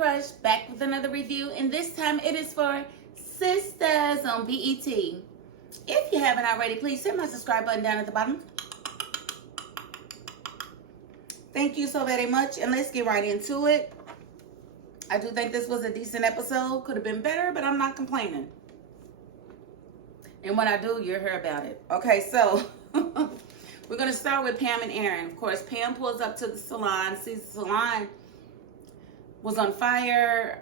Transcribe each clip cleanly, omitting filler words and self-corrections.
Crush, back with another review, and this time it is for Sistas on BET. If you haven't already, please hit my subscribe button down at the bottom. Thank you so very much, and let's get right into it. I do think this was a decent episode. Could have been better, but I'm not complaining. And when I do, you'll hear about it. Okay, so we're going to start with Pam and Aaron. Of course, Pam pulls up to the salon, sees the salon was on fire.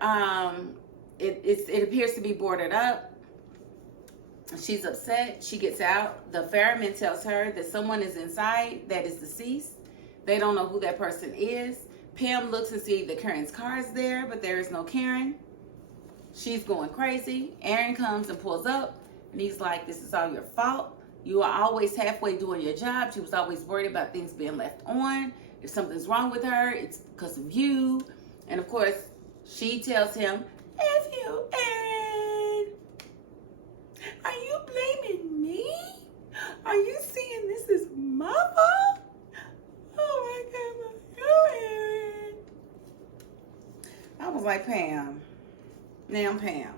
It appears to be boarded up. She's upset. She gets out. The fireman tells her that someone is inside that is deceased. They don't know who that person is. Pam looks and sees that Karen's car is there, but there is no Karen. She's going crazy. Aaron comes and pulls up, and he's like, this is all your fault. You are always halfway doing your job. She was always worried about things being left on. If something's wrong with her, it's because of you. And of course, she tells him, F you, Aaron. Are you blaming me? Are you seeing this as my fault? Oh my God, Aaron. I was like, Pam. Now Pam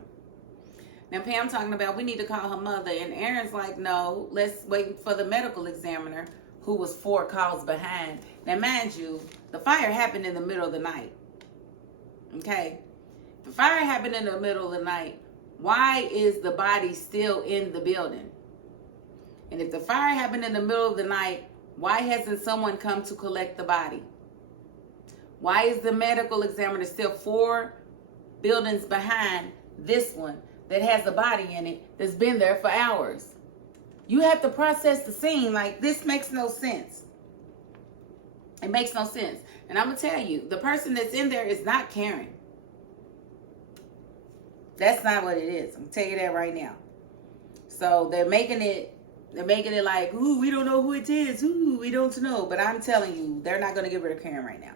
talking about we need to call her mother. And Aaron's like, no, let's wait for the medical examiner, who was 4 calls behind. Now, mind you, the fire happened in the middle of the night. Okay? The fire happened in the middle of the night. Why is the body still in the building? And if the fire happened in the middle of the night, why hasn't someone come to collect the body? Why is the medical examiner still 4 buildings behind this one that has a body in it that's been there for hours? You have to process the scene. Like, this makes no sense. It makes no sense. And I'm going to tell you, the person that's in there is not Karen. That's not what it is. I'm going to tell you that right now. So they're making it like, ooh, we don't know who it is. Ooh, we don't know. But I'm telling you, they're not going to get rid of Karen right now.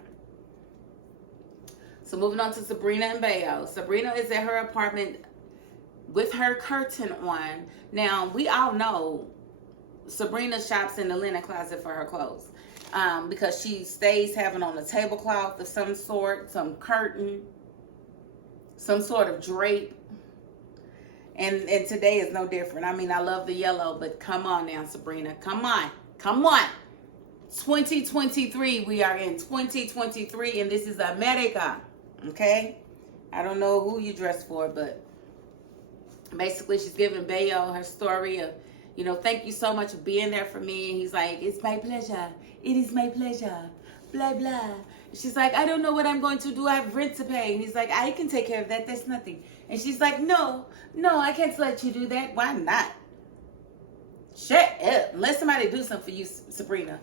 So moving on to Sabrina and Bayo. Sabrina is at her apartment with her curtain on. Now, we all know Sabrina shops in the linen closet for her clothes. Because she stays having on a tablecloth of some sort, some curtain, some sort of drape. And today is no different. I mean, I love the yellow, but come on now, Sabrina. Come on. 2023, we are in 2023, and this is America. Okay? I don't know who you dress for, but basically she's giving Bayo her story of, thank you so much for being there for me. And he's like, it's my pleasure. It is my pleasure. Blah, blah. She's like, I don't know what I'm going to do. I have rent to pay. And he's like, I can take care of that. That's nothing. And she's like, no, I can't let you do that. Why not? Shut up. Let somebody do something for you, Sabrina.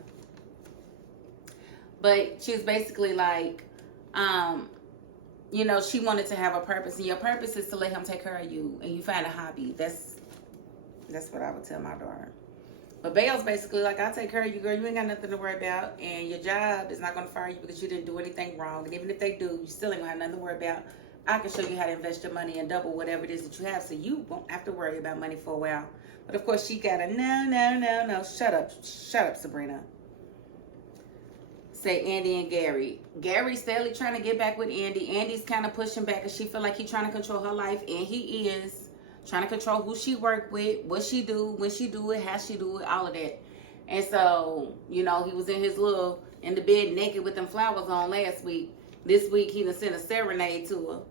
But she was basically like, she wanted to have a purpose. And your purpose is to let him take care of you. And you find a hobby. That's what I would tell my daughter. But Bayo's basically like, I'll take care of you, girl. You ain't got nothing to worry about. And your job is not going to fire you because you didn't do anything wrong. And even if they do, you still ain't going to have nothing to worry about. I can show you how to invest your money and double whatever it is that you have, so you won't have to worry about money for a while. But of course, she got a no. Shut up, Sabrina. Say Andy and Gary. Gary's steadily trying to get back with Andy. Andy's kind of pushing back because she feel like he's trying to control her life. And he is. Trying to control who she work with, what she do, when she do it, how she do it, all of that. And so, he was in the bed naked with them flowers on last week. This week, he done sent a serenade to her.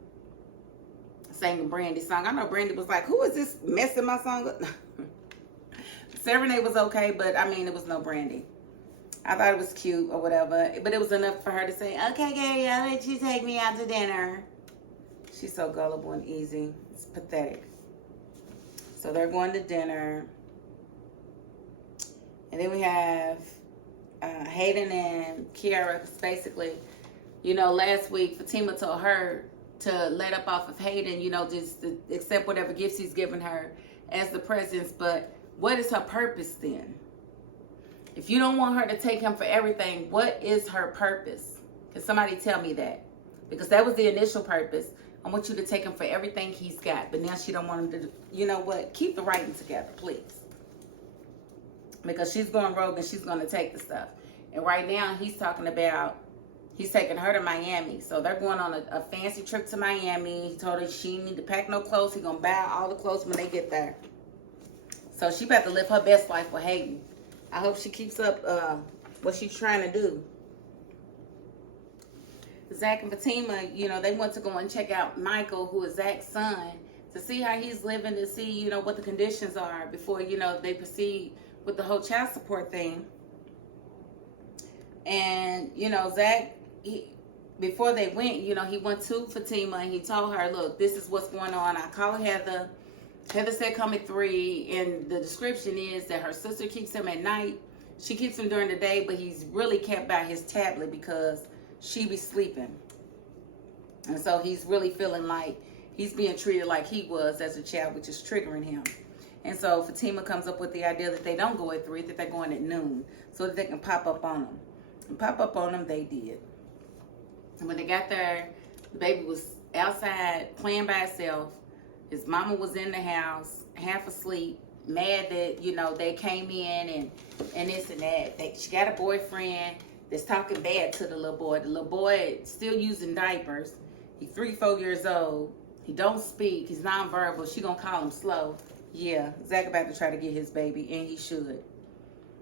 Sang a Brandy song. I know Brandy was like, who is this messing my song up? Serenade was okay, but I mean, it was no Brandy. I thought it was cute or whatever. But it was enough for her to say, okay, Gary, I'll let you take me out to dinner. She's so gullible and easy. It's pathetic. So they're going to dinner. And then we have Hayden and Kiara. Basically, last week Fatima told her to let up off of Hayden, just to accept whatever gifts he's given her as the presents. But what is her purpose then? If you don't want her to take him for everything, what is her purpose? Can somebody tell me that? Because that was the initial purpose. I want you to take him for everything he's got. But now she don't want him to, you know what? Keep the writing together, please. Because she's going rogue and she's going to take the stuff. And right now he's talking about he's taking her to Miami. So they're going on a fancy trip to Miami. He told her she need to pack no clothes. He's going to buy all the clothes when they get there. So she about to live her best life with Hayden. I hope she keeps up what she's trying to do. Zach and Fatima, you know, they went to go and check out Michael, who is Zach's son, to see how he's living, to see, you know, what the conditions are before, you know, they proceed with the whole child support thing. And, you know, Zach, before they went, you know, he went to Fatima and he told her, look, this is what's going on. I called Heather. Heather said come at 3, and the description is that her sister keeps him at night. She keeps him during the day, but he's really kept by his tablet because she be sleeping. And so he's really feeling like he's being treated like he was as a child, which is triggering him. And so Fatima comes up with the idea that they don't go at 3, that they're going at noon, so that they can pop up on them. And pop up on them, they did. And when they got there, the baby was outside playing by itself. His mama was in the house, half asleep, mad that, you know, they came in and this and that. She got a boyfriend that's talking bad to the little boy. The little boy still using diapers. He's 3-4 years old. He don't speak. He's nonverbal. She gonna call him slow. Yeah, Zach about to try to get his baby, and he should.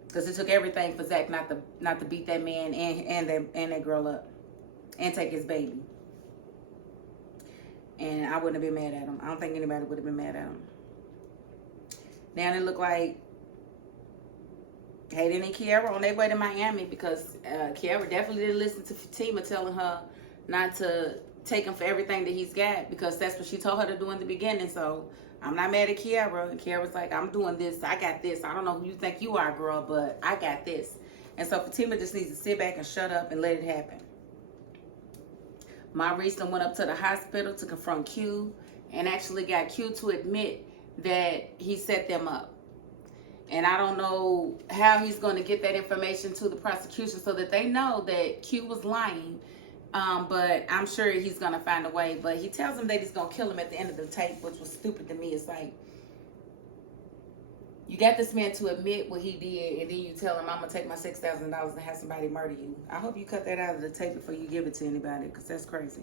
Because it took everything for Zach not to beat that man and that girl up and take his baby. And I wouldn't have been mad at him. I don't think anybody would have been mad at him. Now it looked like Hayden and Kiara on their way to Miami, because Kiara definitely didn't listen to Fatima telling her not to take him for everything that he's got, because that's what she told her to do in the beginning. So I'm not mad at Kiara. And Kiara's like, I'm doing this. I got this. I don't know who you think you are, girl, but I got this. And so Fatima just needs to sit back and shut up and let it happen. Maurice went up to the hospital to confront Q and actually got Q to admit that he set them up. And I don't know how he's going to get that information to the prosecution so that they know that Q was lying. But I'm sure he's going to find a way. But he tells them that he's going to kill him at the end of the tape, which was stupid to me. It's like, you got this man to admit what he did, and then you tell him, I'm going to take my $6,000 and have somebody murder you. I hope you cut that out of the tape before you give it to anybody, because that's crazy.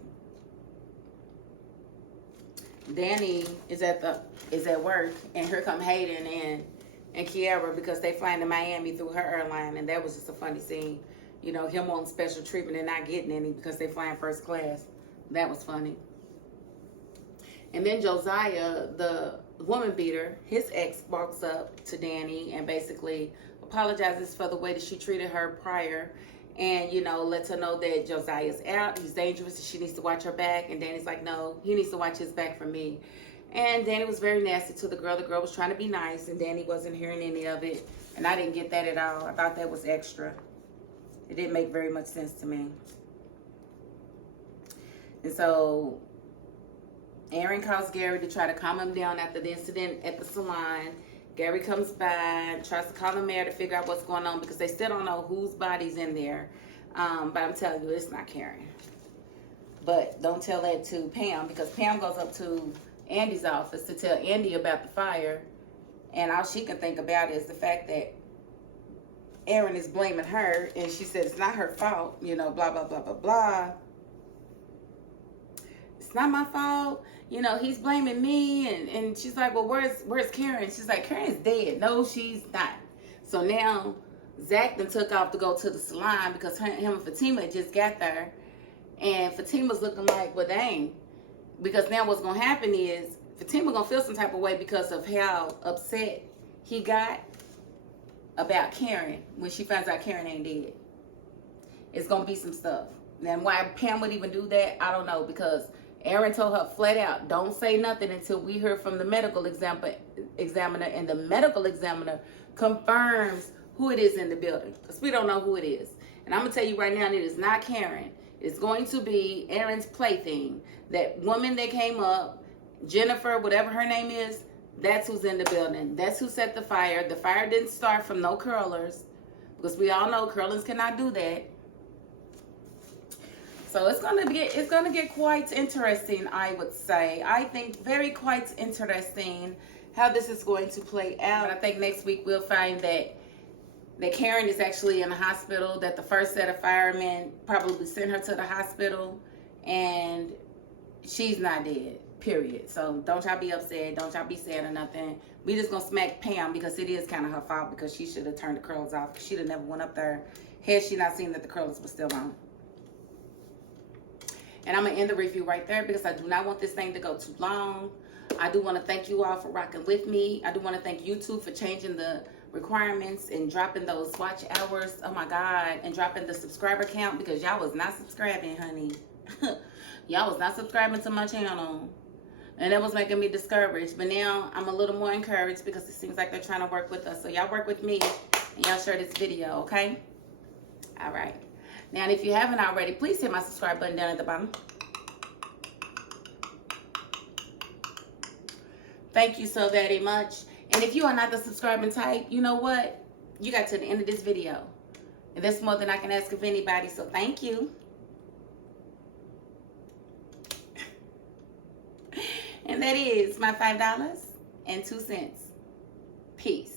Danny is at work, and here come Hayden and Kiara, because they flying to Miami through her airline, and that was just a funny scene. You know, him on special treatment and not getting any because they flying first class. That was funny. And then Josiah, the woman beater, his ex, walks up to Danny and basically apologizes for the way that she treated her prior, and, you know, lets her know that Josiah's out, he's dangerous, she needs to watch her back. And Danny's like, no, he needs to watch his back for me. And Danny was very nasty to the girl. The girl was trying to be nice, and Danny wasn't hearing any of it. And I didn't get that at all. I thought that was extra. It didn't make very much sense to me. And so Aaron calls Gary to try to calm him down after the incident at the salon. Gary comes by, tries to call the mayor to figure out what's going on, because they still don't know whose body's in there. But I'm telling you, it's not Karen. But don't tell that to Pam, because Pam goes up to Andy's office to tell Andy about the fire. And all she can think about is the fact that Aaron is blaming her, and she said it's not her fault, you know, blah, blah, blah, blah, blah. It's not my fault. You know, he's blaming me. And she's like, well, where's Karen? She's like, Karen's dead. No, she's not. So now Zach then took off to go to the salon, because him and Fatima just got there. And Fatima's looking like, well, dang. Because now what's going to happen is Fatima going to feel some type of way because of how upset he got about Karen when she finds out Karen ain't dead. It's going to be some stuff. And why Pam would even do that, I don't know, because Aaron told her flat out, don't say nothing until we hear from the medical examiner, and the medical examiner confirms who it is in the building, because we don't know who it is. And I'm going to tell you right now, it is not Karen. It's going to be Aaron's plaything. That woman that came up, Jennifer, whatever her name is, that's who's in the building. That's who set the fire. The fire didn't start from no curlers, because we all know curlers cannot do that. So it's gonna get quite interesting, I would say. I think very quite interesting how this is going to play out. I think next week we'll find that that Karen is actually in the hospital, that the first set of firemen probably sent her to the hospital, and she's not dead, period. So don't y'all be upset. Don't y'all be sad or nothing. We just gonna smack Pam because it is kind of her fault, because she should have turned the curls off. She'd have never went up there had she not seen that the curls were still on. And I'm gonna end the review right there because I do not want this thing to go too long. I do want to thank you all for rocking with me. I do want to thank YouTube for changing the requirements and dropping those watch hours. Oh my God. And dropping the subscriber count, because y'all was not subscribing, honey. Y'all was not subscribing to my channel. And that was making me discouraged. But now I'm a little more encouraged because it seems like they're trying to work with us. So y'all work with me and y'all share this video, okay? All right. Now, if you haven't already, please hit my subscribe button down at the bottom. Thank you so very much. And if you are not the subscribing type, you know what? You got to the end of this video. And that's more than I can ask of anybody, so thank you. And that is my $5.02. Peace.